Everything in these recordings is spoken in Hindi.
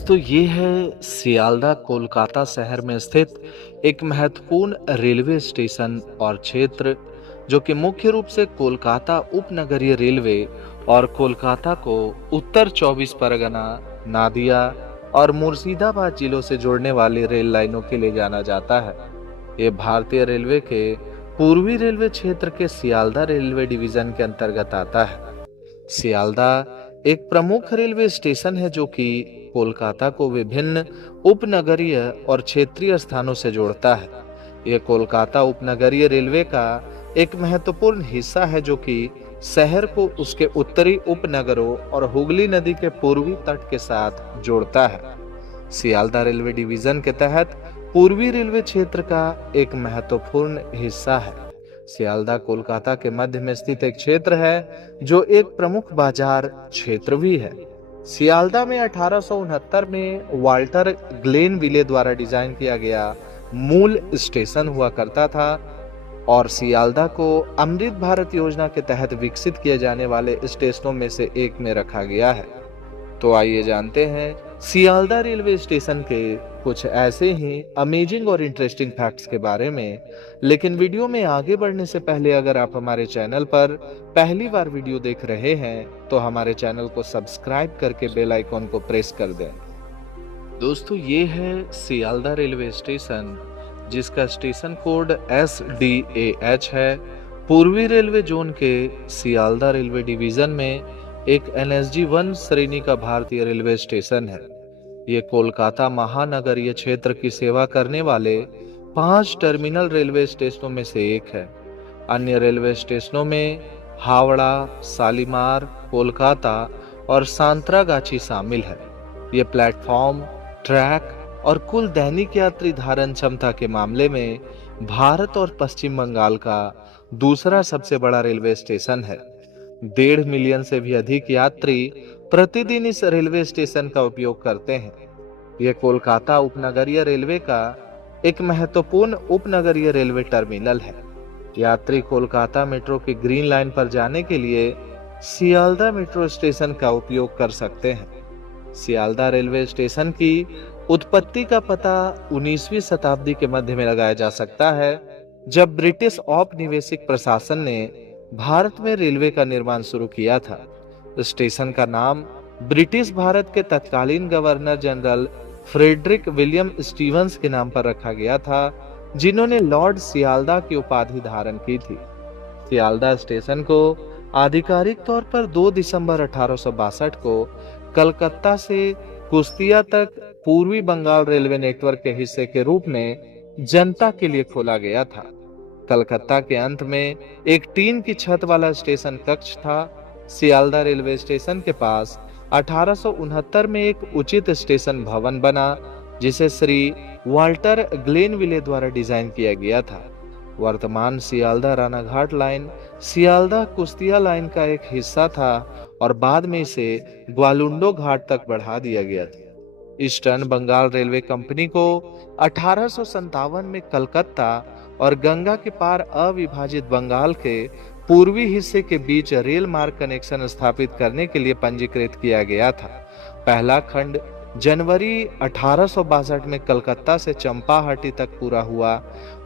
दोस्तों ये है सियालदह कोलकाता शहर में स्थित एक महत्वपूर्ण रेलवे स्टेशन और क्षेत्र जो कि मुख्य रूप से कोलकाता उपनगरीय रेलवे और कोलकाता को उत्तर 24 परगना, नादिया और मुर्शिदाबाद जिलों से जोड़ने वाली रेल लाइनों के लिए जाना जाता है। ये भारतीय रेलवे के पूर्वी रेलवे क्षेत्र के सियालदह रेलवे डिवीजन के अंतर्गत आता है। सियालदह एक प्रमुख रेलवे स्टेशन है जो कि कोलकाता को विभिन्न उपनगरीय और क्षेत्रीय स्थानों से जोड़ता है। यह कोलकाता उपनगरीय रेलवे का एक महत्वपूर्ण हिस्सा है जो कि शहर को उसके उत्तरी उपनगरों और हुगली नदी के पूर्वी तट के साथ जोड़ता है। सियालदह रेलवे डिवीजन के तहत पूर्वी रेलवे क्षेत्र का एक महत्वपूर्ण हिस्सा है। सियालदह कोलकाता के मध्य में स्थित एक क्षेत्र है जो एक प्रमुख बाजार क्षेत्र भी है। सियालदह में 1869 में वाल्टर ग्लेनविले द्वारा डिजाइन किया गया मूल स्टेशन हुआ करता था और सियालदह को अमृत भारत योजना के तहत विकसित किए जाने वाले स्टेशनों में से एक में रखा गया है। तो आइए जानते हैं सियालदह रेलवे स्टेशन के कुछ ऐसे ही अमेजिंग और इंटरेस्टिंग फैक्ट्स के बारे में। लेकिन वीडियो में आगे बढ़ने से पहले अगर आप हमारे चैनल पर पहली बार वीडियो देख रहे हैं तो हमारे चैनल को सब्सक्राइब करके बेल आइकॉन को प्रेस कर दें। दोस्तों ये है सियालदह रेलवे स्टेशन जिसका स्टेशन कोड SDAH है। पूर्वी रेलवे जोन के सियालदह रेलवे डिवीजन में एक NSG 1 श्रेणी का भारतीय रेलवे स्टेशन है। ये कोलकाता महानगरीय क्षेत्र की सेवा करने वाले 5 टर्मिनल रेलवे स्टेशनों में से एक है। अन्य रेलवे स्टेशनों में हावड़ा, शालीमार, कोलकाता और सांतरागाछी शामिल है। ये प्लेटफॉर्म, ट्रैक और कुल दैनिक यात्री धारण क्षमता के मामले में भारत और पश्चिम बंगाल का दूसरा सबसे बड़ा रेलवे स्टेशन है। 1.5 मिलियन से भी अधिक यात्री प्रतिदिन इस रेलवे स्टेशन का उपयोग करते हैं। यह कोलकाता उपनगरीय रेलवे का एक महत्वपूर्ण उपनगरीय रेलवे टर्मिनल है। यात्री कोलकाता मेट्रो की ग्रीन लाइन पर जाने के लिए सियालदह मेट्रो स्टेशन का उपयोग कर सकते हैं। सियालदह रेलवे स्टेशन की उत्पत्ति का पता 19वीं शताब्दी के मध्य में लगाया जा सकता है जब ब्रिटिश औपनिवेशिक प्रशासन ने भारत में रेलवे का निर्माण शुरू किया था। स्टेशन का नाम ब्रिटिश भारत के तत्कालीन governor general Frederick William Stevens के नाम पर रखा गया था, जिन्होंने लॉर्ड सियालदह की उपाधि धारण की थी। सियालदह स्टेशन को आधिकारिक तौर पर 2 दिसंबर 1862 को कलकत्ता से कुश्तिया तक पूर्वी बंगाल रेलवे नेटवर्क के हिस्से के रूप में जनता के लिए खोला गया था। कलकत्ता के अंत में एक टीन की छत वाला स्टेशन कक्ष था। सियालदह रेलवे स्टेशन के पास 1869 में एक उचित स्टेशन भवन बना जिसे श्री वाल्टर ग्लेनविले द्वारा डिजाइन किया गया था। वर्तमान सियालदह रानाघाट लाइन सियालदह कुश्तिया लाइन का एक हिस्सा था और बाद में इसे ग्वालुंडो घाट तक बढ़ा दिया गया था। ईस्टर्न बंगाल रेलवे कंपनी को 1857 में कलकत्ता और गंगा के पार अविभाजित बंगाल के पूर्वी हिस्से के बीच रेल मार्ग कनेक्शन स्थापित करने के लिए पंजीकृत किया गया था। पहला खंड जनवरी 1862 में कलकत्ता से चंपाहाटी तक पूरा हुआ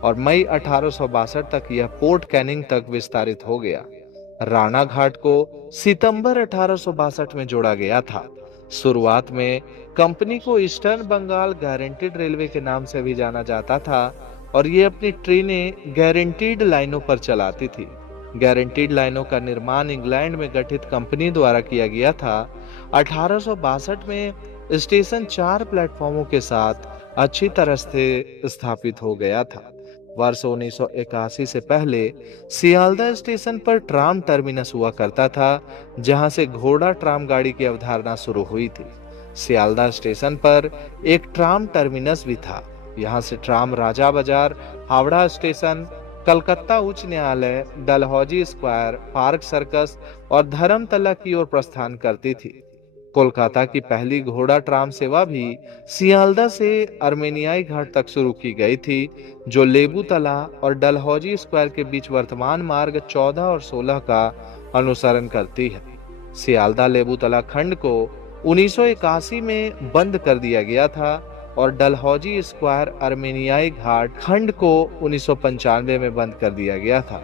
और मई 1862 तक यह पोर्ट कैनिंग तक विस्तारित हो गया। राणा घाट को सितंबर 1862 में जोड़ा गया था। शुरुआत में कंपनी को ईस्टर्न बंगाल गारंटीड रेलवे के नाम से भी जाना जाता था और ये अपनी ट्रेनें गारंटीड लाइनों पर चलाती थी। गारंटीड लाइनों का निर्माण इंग्लैंड में गठित कंपनी द्वारा किया गया था। 1862 में स्टेशन 4 प्लेटफॉर्मों के साथ अच्छी तरह से स्थापित हो गया था। वर्ष 1981 से पहले सियालदह स्टेशन पर ट्राम टर्मिनस हुआ करता था, जहां से घोड़ा ट्राम गाड़ी की अवधारणा शुरू हुई थी। सियालदह स्टेशन पर एक ट्राम टर्मिनस भी था। यहां से ट्राम राजा बाजार, हावड़ा स्टेशन, कलकत्ता उच्च न्यायालय, डलहौजी स्क्वायर, पार्क सर्कस और धर्मतला की ओर प्रस्थान करती थी। कोलकाता की पहली घोड़ा ट्राम सेवा भी सियालदह से अर्मेनियाई घाट तक शुरू की गई थी, जो लेबूतला और डलहौजी स्क्वायर के बीच वर्तमान मार्ग 14 और 16 का अनुसरण करती है। सियालदह लेबूतला खंड को 1981 में बंद कर दिया गया था और डलहौजी स्क्वायर अर्मेनियाई घाट खंड को 1995 में बंद कर दिया गया था।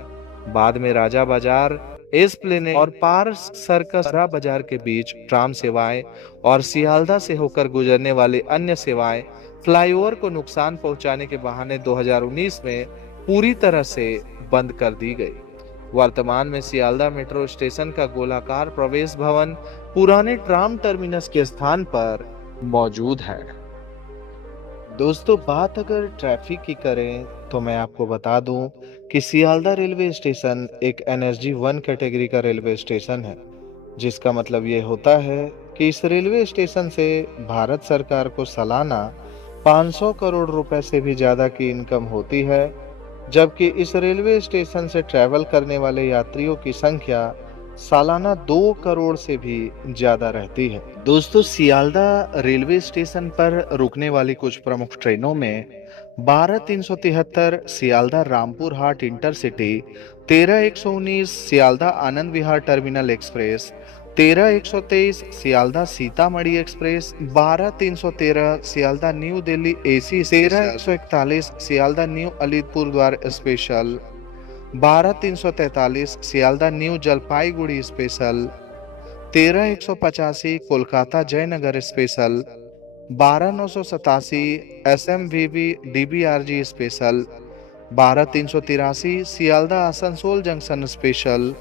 बाद में राजा बाजार, एस्प्लेनेड और पार्क सर्कस बाजार के बीच ट्राम सेवाएं और सियालदह से होकर गुजरने वाली अन्य सेवाएं फ्लाईओवर को नुकसान पहुंचाने के बहाने 2019 में पूरी तरह से बंद कर दी गई। वर्तमान में सियालदह मेट्रो स्टेशन का गोलाकार प्रवेश भवन पुराने ट्राम टर्मिनस के स्थान पर मौजूद है। दोस्तों, बात अगर ट्रैफिक की करें तो मैं आपको बता दूं कि सियालदह रेलवे स्टेशन एक एनएसजी 1 कैटेगरी का रेलवे स्टेशन है, जिसका मतलब ये होता है कि इस रेलवे स्टेशन से भारत सरकार को सालाना 500 करोड़ रुपए से भी ज्यादा की इनकम होती है, जबकि इस रेलवे स्टेशन से ट्रैवल करने वाले यात्रियों की संख्या सालाना 2 करोड़ से भी ज्यादा रहती है। दोस्तों, सियालदह रेलवे स्टेशन पर रुकने वाली कुछ प्रमुख ट्रेनों में 12-373 Sealdah Rampurhat intercity, 13-119 Sealdah Anand Vihar terminal express, 13-123 Sealdah Sitamarhi express, 12-313 Sealdah New Delhi AC, 13-141 Sealdah New Alipurduar special, 12-343 Sealdah New Jalpaiguri special, 13-185 Kolkata Jaynagar special, 12-987 SMVB DBRG special, 12-383 Sealdah Asansol junction special,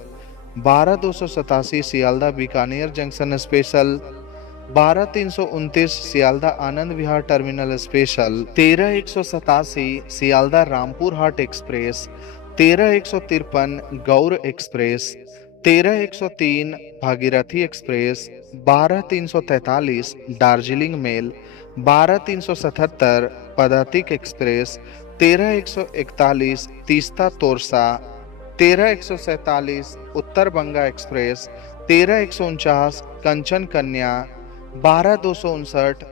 12-287 Sealdah Bikaner junction special, 12-329 Sealdah Anand Vihar terminal special, 13-187 Sealdah Rampurhat express, 13-153 Gour express, 13-103 Bhagirathi express, 12-343 Darjeeling mail, 12-377 Padatik express, 13-141 Teesta Torsa, 13-147 उत्तर बंगा एक्सप्रेस, 13-149 कंचन कन्या, 12-259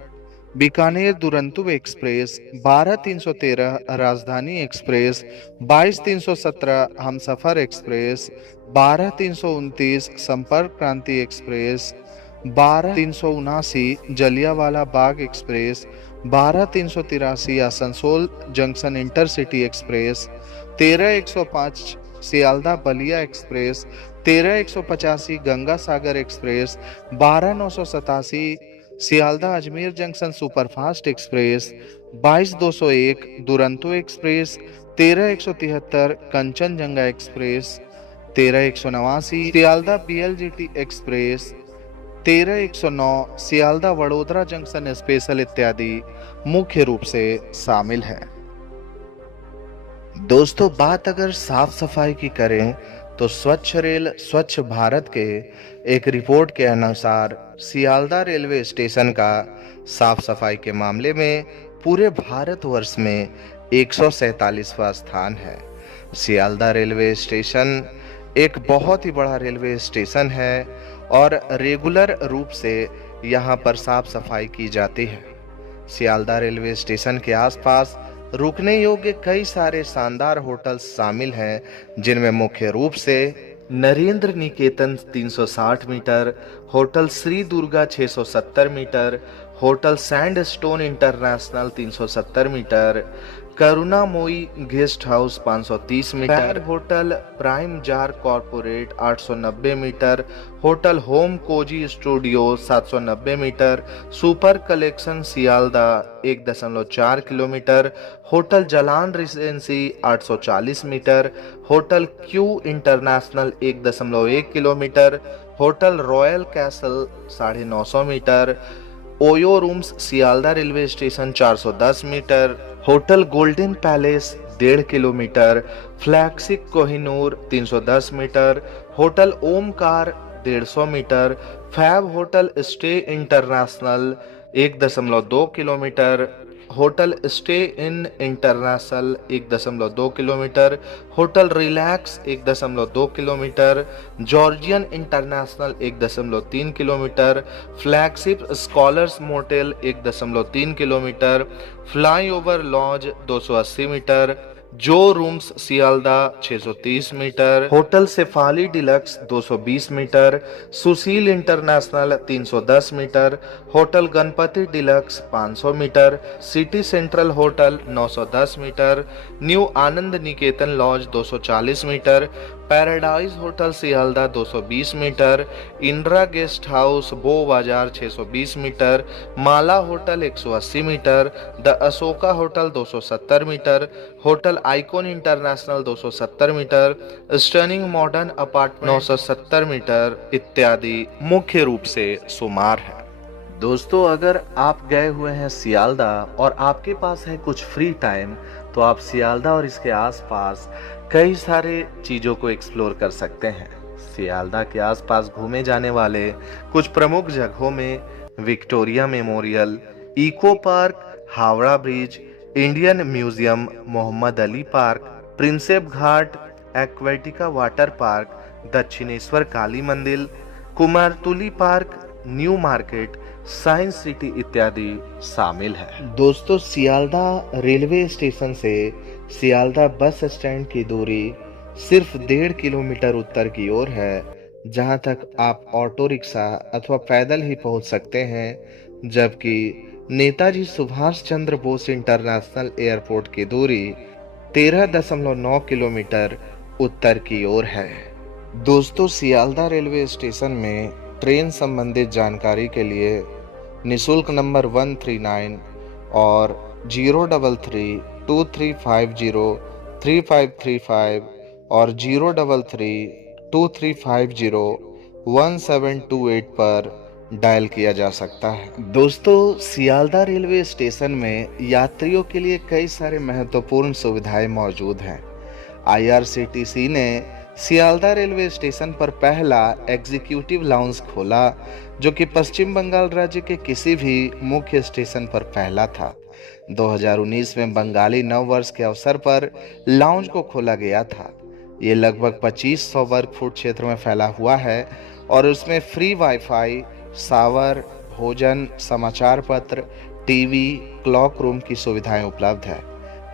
बीकानेर दुरंतो एक्सप्रेस, 12-313 राजधानी express, 22-317 Humsafar express, 12-329 Sampark Kranti express, 12-379 Jallianwala Bagh express, 12-383 Asansol junction intercity express, 13-105 Sealdah Ballia express, 13-185 Ganga Sagar express, 12-987 Sealdah Ajmer junction superfast express, 22-201 Duronto express, 13-173 Kanchanjunga express, 13-189 Sealdah BLGT express, 13-109 Sealdah Vadodara junction special इत्यादि मुख्य रूप से शामिल है। दोस्तों, बात अगर साफ सफाई की करें तो स्वच्छ रेल स्वच्छ भारत के एक रिपोर्ट के अनुसार सियालदह रेलवे स्टेशन का साफ सफाई के मामले में पूरे भारतवर्ष में 147वां स्थान है। सियालदह रेलवे स्टेशन एक बहुत ही बड़ा रेलवे स्टेशन है और रेगुलर रूप से यहाँ पर साफ सफाई की जाती है। सियालदह रेलवे स्टेशन के आसपास रुकने योग्य कई सारे शानदार होटल शामिल हैं, जिनमें मुख्य रूप से Narendra Niketan 360 metre, hotel Shri Durga 670 metre, hotel sand stone international 370 metre, Karunamoyee guest house 530 metre, hotel prime jar corporate 890 metre, hotel home cosy studio 790 metre, super collection Sealdah 1.4 kilometre, hotel Jalan residency 840 metre, hotel Q international 1.1 kilometre, hotel royal castle 950 metre, OYO rooms Sealdah railway station 410 metre, hotel golden palace 1.5 kilometre, flagship Kohinoor 310 metre, hotel Omkar 150 metre, fab hotel stay international 1.2 kilometre, hotel stay inn international 1.2 kilometre, hotel relax 1.2 kilometre, Georgian international 1.3 kilometre, flagship scholars motel 1.3 kilometre, flyover lodge 280 metre, जो rooms Sealdah 630 metre, hotel Shefali deluxe 220 metre, Sushil international 310 metre, hotel Ganpati deluxe 500 metre, city central hotel 910 metre, New Anand Niketan lodge 240 metre, paradise hotel Sealdah 220 metre, Indira guest house Bowbazar 620 metre, Mala hotel 180 metre, the Ashoka hotel 270 metre, hotel icon international 270 metre, stunning modern apartment 970 metre इत्यादि मुख्य रूप से शुमार है। दोस्तों, अगर आप गए हुए हैं सियालदा और आपके पास है कुछ फ्री टाइम, तो आप सियालदा और इसके आसपास कई सारे चीज़ों को एक्सप्लोर कर सकते हैं। सियालदा के आसपास घूमे जाने वाले कुछ प्रमुख जगहों में Victoria memorial, eco park, Howrah bridge, Indian museum, Mohammad Ali park, Prinsep ghat, Aquatica water park, Dakshineswar Kali मंदिर, Kumartuli park, New market, science city इत्यादि शामिल है। दोस्तों, सियालदा रेलवे स्टेशन से सियालदा बस स्टैंड की दूरी सिर्फ 1.5 किलोमीटर उत्तर की ओर है, जहां तक आप ऑटो रिक्शा अथवा पैदल ही पहुंच सकते हैं, जबकि नेताजी सुभाष चंद्र बोस इंटरनेशनल एयरपोर्ट की दूरी 13.9 किलोमीटर उत्तर की ओर है। दोस्तों, सियालदा रेलवे स्टेशन में ट्रेन संबंधित जानकारी के लिए निशुल्क नंबर 139 और 033-2350-3535 और 033-2350-1728 पर डायल किया जा सकता है। दोस्तों, सियालदा रेलवे स्टेशन में यात्रियों के लिए कई सारे महत्वपूर्ण सुविधाएं मौजूद हैं। IRCTC ने सियालदा रेलवे स्टेशन पर पहला एग्जीक्यूटिव लाउंज खोला, जो कि पश्चिम बंगाल राज्य के किसी भी मुख्य स्टेशन पर पहला था। 2019 में बंगाली नव वर्ष के अवसर पर लाउंज को खोला गया था। ये लगभग 2500 वर्ग फुट क्षेत्र में फैला हुआ है और उसमें फ्री वाईफाई, शावर, भोजन, समाचार पत्र, टीवी, क्लॉक रूम की सुविधाएं उपलब्ध है।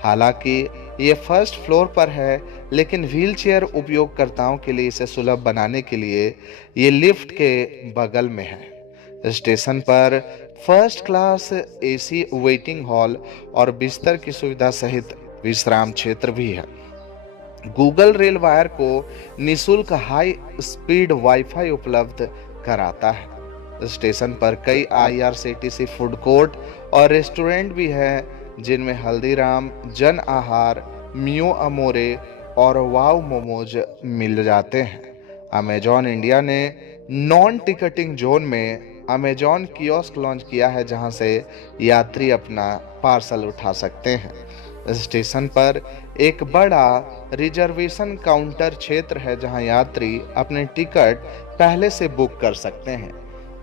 हालांकि ये फर्स्ट फ्लोर पर है, लेकिन व्हीलचेयर उपयोगकर्ताओं के लिए इसे सुलभ बनाने के लिए ये लिफ्ट के बगल में है। स्टेशन पर first class AC waiting hall और बिस्तर की सुविधा सहित विश्राम क्षेत्र भी है। गूगल रेल वायर को निशुल्क हाई स्पीड वाईफाई उपलब्ध कराता है। स्टेशन पर कई IRCTC फूड कोर्ट और रेस्टोरेंट भी है, जिनमें हल्दीराम, जन आहार, मियो अमोरे और वाव मोमोज मिल जाते हैं। अमेजॉन इंडिया ने नॉन टिकटिंग जोन में अमेजॉन कियोस्क लॉन्च किया है, जहां से यात्री अपना पार्सल उठा सकते हैं। स्टेशन पर एक बड़ा रिजर्वेशन काउंटर क्षेत्र है, जहां यात्री अपने टिकट पहले से बुक कर सकते हैं।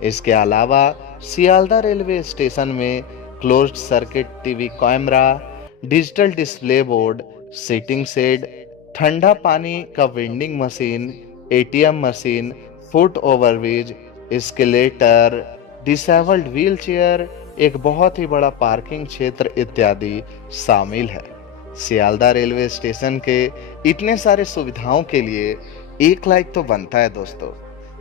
इसके अलावा सियालदा रेलवे स्टेशन में closed circuit TV camera, digital display board, seating shed, ठंडा पानी का vending machine, ATM machine, foot overbridge, escalator, disabled wheelchair, एक बहुत ही बड़ा पार्किंग क्षेत्र इत्यादि शामिल है। सियालदा रेलवे स्टेशन के इतने सारे सुविधाओं के लिए एक लाइक तो बनता है। दोस्तों,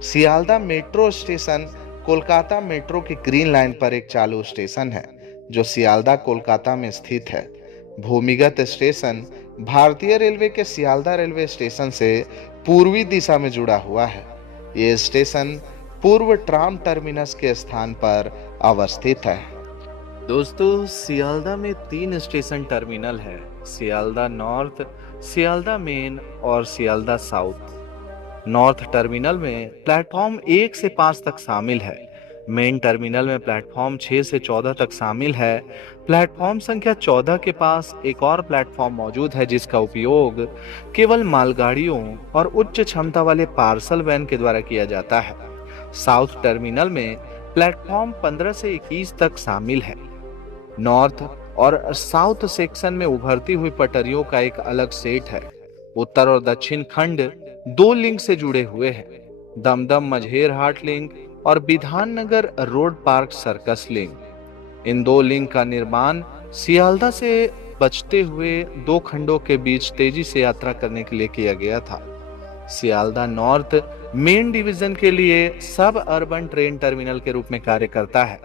Sealdah metro station Kolkata metro की ग्रीन लाइन पर एक चालू स्टेशन है, जो सियालदा कोलकाता में स्थित है। भूमिगत स्टेशन भारतीय रेलवे के सियालदा रेलवे स्टेशन से पूर्वी दिशा में जुड़ा हुआ है। ये स्टेशन पूर्व ट्राम टर्मिनस के स्थान पर अवस्थित है। दोस्तों, सियालदा में 3 स्टेशन टर्मिनल है: सियालदा नॉर्थ, सियालदा मेन और सियालदा साउथ। नॉर्थ टर्मिनल में प्लेटफॉर्म 1 से 5 तक शामिल है। मेन टर्मिनल में प्लेटफॉर्म 6 से 14 तक शामिल है। प्लेटफॉर्म संख्या 14 के पास एक और प्लेटफॉर्म मौजूद है, जिसका उपयोग केवल मालगाड़ियों और उच्च क्षमता वाले पार्सल वैन के द्वारा किया जाता है। साउथ टर्मिनल में प्लेटफॉर्म 15 से 21 तक शामिल है। नॉर्थ और साउथ सेक्शन में उभरती हुई पटरियों का एक अलग सेट है। उत्तर और दक्षिण खंड 2 लिंक से जुड़े हुए हैं: दमदम मझेर हाट लिंक और Bidhannagar road park circus link. इन 2 लिंक का निर्माण सियालदा से बचते हुए दो खंडों के बीच तेजी से यात्रा करने के लिए किया गया था। सियालदा नॉर्थ मेन डिवीजन के लिए सब अर्बन ट्रेन टर्मिनल के रूप में कार्य करता है।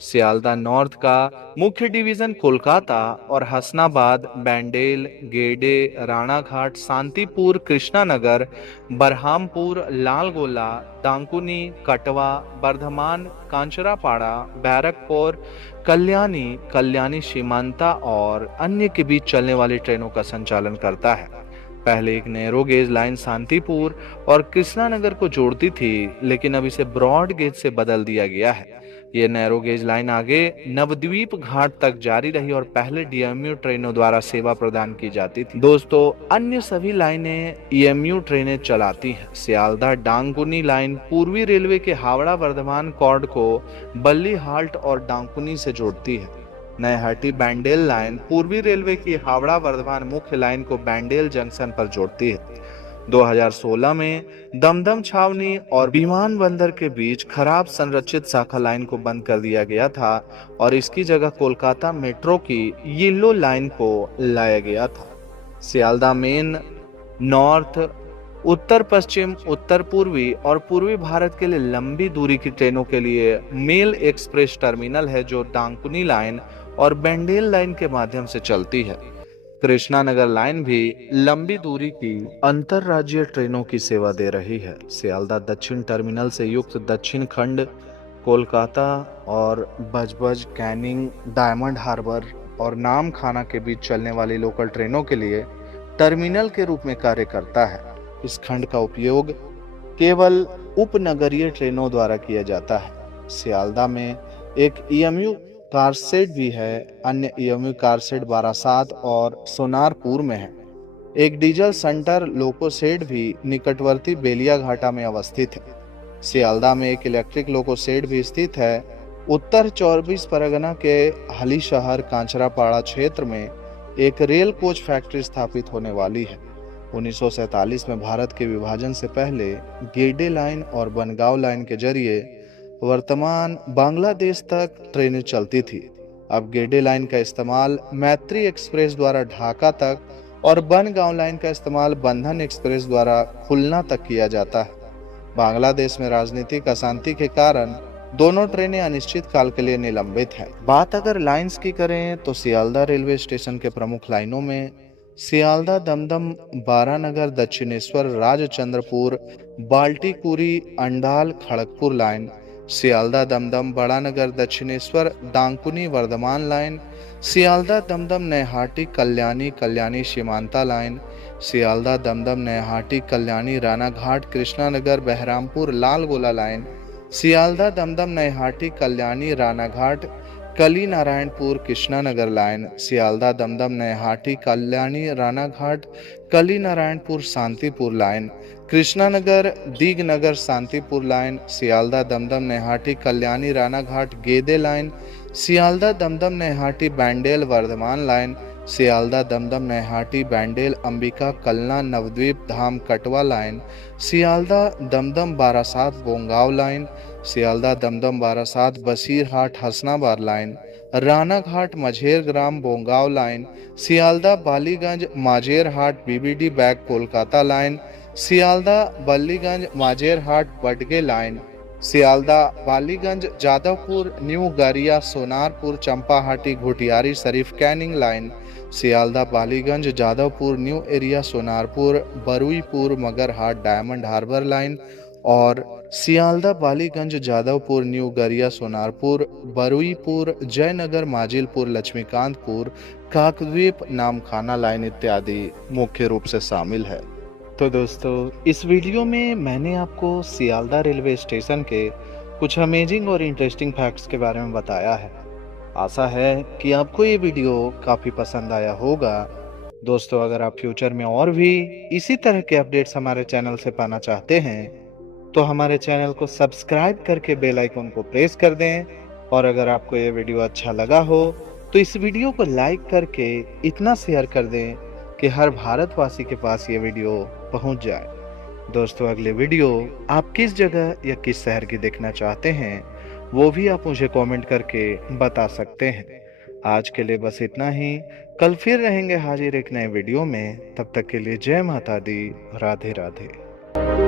सियालदा नॉर्थ का मुख्य डिवीजन कोलकाता और हसनाबाद, बैंडेल, गेडे, राणाघाट, शांतिपुर, कृष्णानगर, बरहामपुर, लालगोला, डांकुनी, कटवा, बर्धमान, कांचरापाड़ा, बैरकपुर, कल्याणी, कल्याणी सीमांता और अन्य के बीच चलने वाली ट्रेनों का संचालन करता है। पहले एक नैरो गेज लाइन शांतिपुर और कृष्णानगर को जोड़ती थी, लेकिन अब इसे ब्रॉड गेज से बदल दिया गया है। ये नैरो गेज लाइन आगे नवद्वीप घाट तक जारी रही और पहले डीएमयू ट्रेनों द्वारा सेवा प्रदान की जाती थी। दोस्तों, अन्य सभी लाइनें ईएमयू ट्रेनें चलाती हैं। सियालदा डांकुनी लाइन पूर्वी रेलवे के हावड़ा वर्धमान कॉर्ड को बल्ली हाल्ट और डांकुनी से जोड़ती है। नयहाटी बैंडेल लाइन पूर्वी रेलवे की हावड़ा वर्धमान मुख्य लाइन को बैंडेल जंक्शन पर जोड़ती है। 2016 में दमदम छावनी और विमानबंदर के बीच खराब संरचित शाखा लाइन को बंद कर दिया गया था और इसकी जगह कोलकाता मेट्रो की येलो लाइन को लाया गया था। सियालदा मेन नॉर्थ, उत्तर पश्चिम, उत्तर पूर्वी और पूर्वी भारत के लिए लंबी दूरी की ट्रेनों के लिए मेल एक्सप्रेस टर्मिनल है, जो डांकुनी लाइन और बैंडेल लाइन के माध्यम से चलती है। कृष्णानगर लाइन भी लंबी दूरी की अंतरराज्यीय ट्रेनों की सेवा दे रही है। सियालदा दक्षिण टर्मिनल से युक्त दक्षिण खंड कोलकाता और बजबज, कैनिंग, डायमंड हार्बर और नामखाना के बीच चलने वाली लोकल ट्रेनों के लिए टर्मिनल के रूप में कार्य करता है। इस खंड का उपयोग केवल उपनगरीय ट्रेनों द्वारा किया जाता है। सियालदा में एक ईएमयू कारशेड भी है। अन्य ईएमयू कारशेड बारासात और सोनारपुर में है। एक डीजल सेंटर लोको शेड भी निकटवर्ती बेलिया घाटा में अवस्थित है। सियालदा में एक इलेक्ट्रिक लोको शेड भी स्थित है। उत्तर 24 परगना के हली शहर कांचरापाड़ा क्षेत्र में एक रेल कोच फैक्ट्री स्थापित होने वाली है। 1947 में भारत के विभाजन से पहले गेडे लाइन और बनगांव लाइन के जरिए वर्तमान बांग्लादेश तक ट्रेनें चलती थी। अब गेडे लाइन का इस्तेमाल मैत्री एक्सप्रेस द्वारा ढाका तक और बनगांव लाइन का इस्तेमाल बंधन एक्सप्रेस द्वारा खुलना तक किया जाता है। बांग्लादेश में राजनीतिक अशांति के कारण दोनों ट्रेनें अनिश्चित काल के लिए निलंबित हैं। बात अगर लाइंस की करें तो सियालदा रेलवे स्टेशन के प्रमुख लाइनों में Sealdah Dum Dum, Baranagar, Dakshineswar, Rajchandrapur, Baltikuri, Andal, Kharagpur line, Sealdah Dum Dum, Baranagar, Dakshineswar, Dankuni, Bardhaman line, Sealdah Dum Dum, Naihati, Kalyani, Kalyani Simanta line, Sealdah Dum Dum, Naihati, Kalyani, Ranaghat, Krishnanagar, Berhampore, Lalgola line, Sealdah Dum Dum, Naihati, Kalyani, Ranaghat, Kalinarayanpur, Krishnanagar line, Sealdah Dum Dum, Naihati, Kalyani, Ranaghat, Kalinarayanpur, Shantipur line, Krishnanagar, Dignagar, Shantipur line, Sealdah Dum Dum, Naihati, Kalyani, Ranaghat, Gede line, Sealdah Dum Dum, Naihati, Bandel, Varthaman line, Sealdah Dum Dum, Naihati, Bandel, Ambika, Kalna, Nabadwip Dham, Katwa line, Sealdah Dum Dum, Barasat, Bongaon line, Sealdah Dum Dum, Barasat, Basirhat, Hasnabad line, Ranaghat, Majhergram, Bongaon line, Sealdah Ballygunge, Majerhat, BBD Bag, Kolkata line, Sealdah Ballygunge, Majerhat, Budge line, Sealdah Ballygunge, Jadavpur, New Garia, Sonarpur, Champahati, Ghutiari Sharif, Canning line, Sealdah Ballygunge, Jadavpur, New Garia, Sonarpur, Baruipur, Magrahat, Diamond Harbour line और सियालदा बालीगंज, जादवपुर, न्यू गरिया, सोनारपुर, बरुईपुर, जयनगर, माजिलपुर, लक्ष्मीकांतपुर, काकद्वीप, नामखाना लाइन इत्यादि मुख्य रूप से शामिल है। तो दोस्तों, इस वीडियो में मैंने आपको सियालदा रेलवे स्टेशन के कुछ अमेजिंग और इंटरेस्टिंग फैक्ट्स के बारे में बताया है। आशा है कि आपको ये वीडियो काफ़ी पसंद आया होगा। दोस्तों, अगर आप फ्यूचर में और भी इसी तरह के अपडेट्स हमारे चैनल से पाना चाहते हैं तो हमारे चैनल को सब्सक्राइब करके बेल आइकन को प्रेस कर दें। और अगर आपको ये वीडियो अच्छा लगा हो तो इस वीडियो को लाइक करके इतना शेयर कर दें कि हर भारतवासी के पास ये वीडियो पहुंच जाए। दोस्तों, अगले वीडियो आप किस जगह या किस शहर की देखना चाहते हैं वो भी आप मुझे कमेंट करके बता सकते हैं। आज के लिए बस इतना ही। कल फिर रहेंगे हाजिर एक नए वीडियो में। तब तक के लिए जय माता दी। राधे राधे।